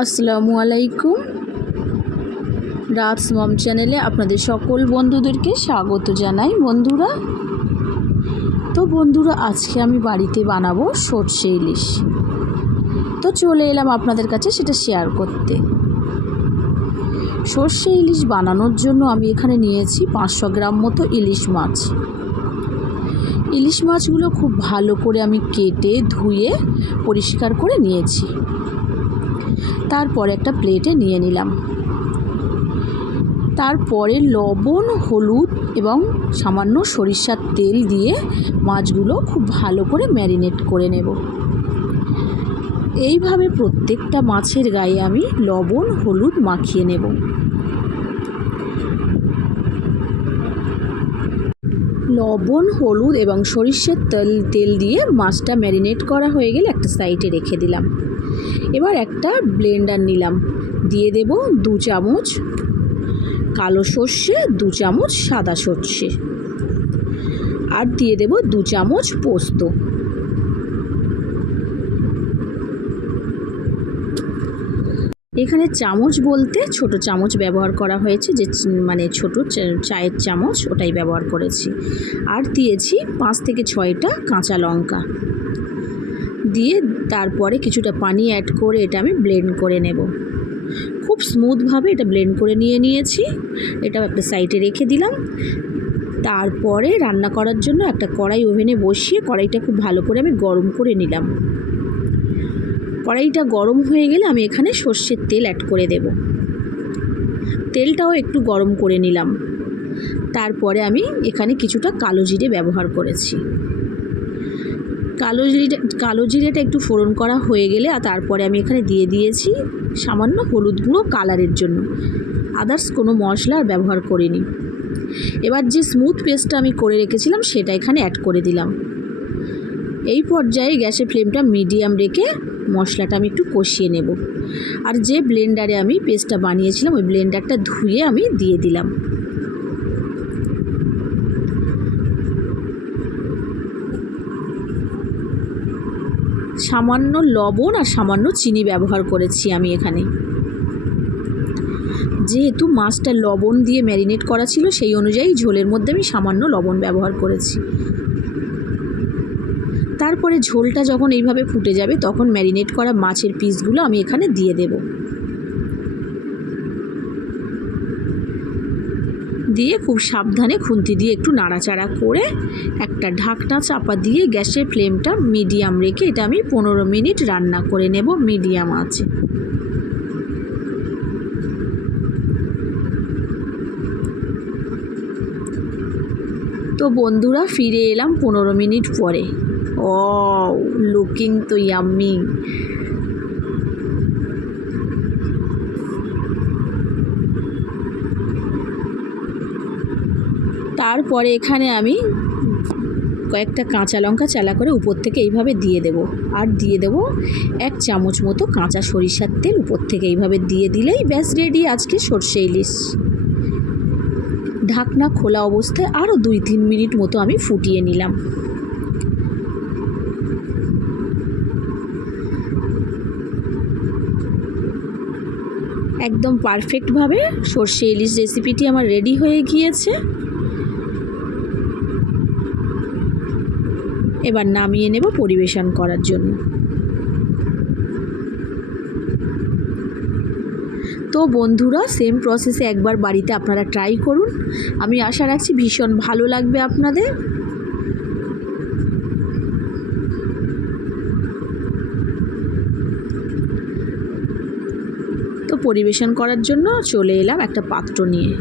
আসসালামু আলাইকুম। রাতস মম চ্যানেলে আপনাদের সকল বন্ধুদেরকে স্বাগত জানাই। বন্ধুরা আজকে আমি বাড়িতে বানাবো সরষে ইলিশ। তো চলে এলাম আপনাদের কাছে সেটা শেয়ার করতে। সরষে ইলিশ বানানোর জন্য আমি এখানে নিয়েছি 500 গ্রাম মতো ইলিশ মাছ। ইলিশ মাছগুলো খুব ভালো করে আমি কেটে ধুয়ে পরিষ্কার করে নিয়েছি। তারপর একটা প্লেটে নিয়ে নিলাম। তারপরে লবণ, হলুদ এবং সামান্য সরিষার তেল দিয়ে মাছগুলো খুব ভালো করে ম্যারিনেট করে নেব। এইভাবে প্রত্যেকটা মাছের গায়ে আমি লবণ, হলুদ মাখিয়ে নেব। লবণ, হলুদ এবং সরিষার তেল দিয়ে মাছটা ম্যারিনেট করা হয়ে গেলে একটা সাইডে রেখে দিলাম। এবার একটা ব্লেন্ডার নিলাম, দিয়ে দেব 2 চামচ কালো সর্ষে, 2 চামচ সাদা সর্ষে, আর দিয়ে দেব 2 চামচ পোস্ত। এখানে চামচ বলতে ছোট চামচ ব্যবহার করা হয়েছে, যে মানে ছোট চায়ের চামচ, ওটাই ব্যবহার করেছি। আর দিয়েছি 5 থেকে 6টা কাঁচা লঙ্কা দিয়ে তারপরে কিছুটা পানি অ্যাড করে এটা আমি ব্লেন্ড করে নেব। খুব স্মুথভাবে এটা ব্লেন্ড করে নিয়েছি। এটাও একটা সাইডে রেখে দিলাম। তারপরে রান্না করার জন্য একটা কড়াই ওভেনে বসিয়ে কড়াইটা খুব ভালো করে আমি গরম করে নিলাম। কড়াইটা গরম হয়ে গেলে আমি এখানে সর্ষের তেল অ্যাড করে দেব। তেলটাও একটু গরম করে নিলাম। তারপরে আমি এখানে কিছুটা কালো জিরে ব্যবহার করেছি। কালো জিরেটা একটু ফোড়ন করা হয়ে গেলে তারপরে আমি এখানে দিয়ে দিয়েছি সামান্য হলুদ গুঁড়ো কালারের জন্য। আদার্স কোনো মশলা আর ব্যবহার করিনি। এবার যে স্মুথ পেস্টটা আমি করে রেখেছিলাম সেটা এখানে অ্যাড করে দিলাম। এই পর্যায়ে গ্যাসের ফ্লেমটা মিডিয়াম রেখে মশলাটা আমি একটু কষিয়ে নেব। আর যে ব্লেন্ডারে আমি পেস্টটা বানিয়েছিলাম ওই ব্লেন্ডারটা ধুয়ে আমি দিয়ে দিলাম। সামান্য লবণ আর সামান্য চিনি ব্যবহার করেছি আমি এখানে। যেহেতু মাছটা লবণ দিয়ে ম্যারিনেট করা ছিল সেই অনুযায়ী ঝোলের মধ্যে আমি সামান্য লবণ ব্যবহার করেছি। তারপরে ঝোলটা যখন এইভাবে ফুটে যাবে তখন ম্যারিনেট করা মাছের পিসগুলো আমি এখানে দিয়ে দেব। দিয়ে খুব সাবধানে খুন্তি দিয়ে একটু নাড়াচাড়া করে একটা ঢাকনা চাপা দিয়ে গ্যাসের ফ্লেমটা মিডিয়াম রেখে এটা আমি 15 মিনিট রান্না করে নেব মিডিয়াম আঁচে। তো বন্ধুরা ফিরে এলাম 15 মিনিট পরে। লুকিং তো ইয়াম্মি। তারপরে এখানে আমি কয়েকটা কাঁচা লঙ্কা চালা করে উপর থেকে এইভাবে দিয়ে দেব। আর দিয়ে দেব 1 চামচ মতো কাঁচা সরিষার তেল উপর থেকে এইভাবে দিয়ে দিলেই ব্যাস রেডি আজকে সরষে ইলিশ। ঢাকনা খোলা অবস্থায় আরও 2-3 মিনিট মতো আমি ফুটিয়ে নিলাম। একদম পারফেক্টভাবে সরষে ইলিশ রেসিপিটি আমার রেডি হয়ে গিয়েছে। এবার নামিয়ে নেব পরিবেশন করার জন্য। তো বন্ধুরা সেম প্রসেসে একবার বাড়িতে আপনারা ট্রাই করুন। আমি আশা রাখছি ভীষণ ভালো লাগবে আপনাদের। তো পরিবেশন করার জন্য চলে এলাম একটা পাত্র নিয়ে।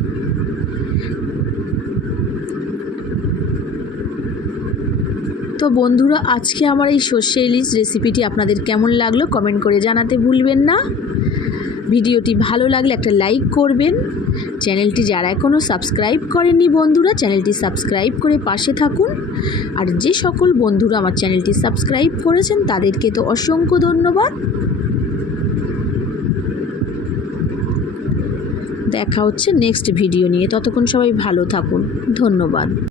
তো বন্ধুরা আজকে আমার এই সরষে ইলিশ রেসিপিটি আপনাদের কেমন লাগলো কমেন্ট করে জানাতে ভুলবেন না। ভিডিওটি ভালো লাগলে একটা লাইক করবেন। চ্যানেলটি যারা এখনও সাবস্ক্রাইব করেননি বন্ধুরা চ্যানেলটি সাবস্ক্রাইব করে পাশে থাকুন। আর যে সকল বন্ধুরা আমার চ্যানেলটি সাবস্ক্রাইব করেছেন তাদেরকে তো অসংখ্য ধন্যবাদ। দেখা হচ্ছে নেক্সট ভিডিও নিয়ে। ততক্ষণ সবাই ভালো থাকুন। ধন্যবাদ।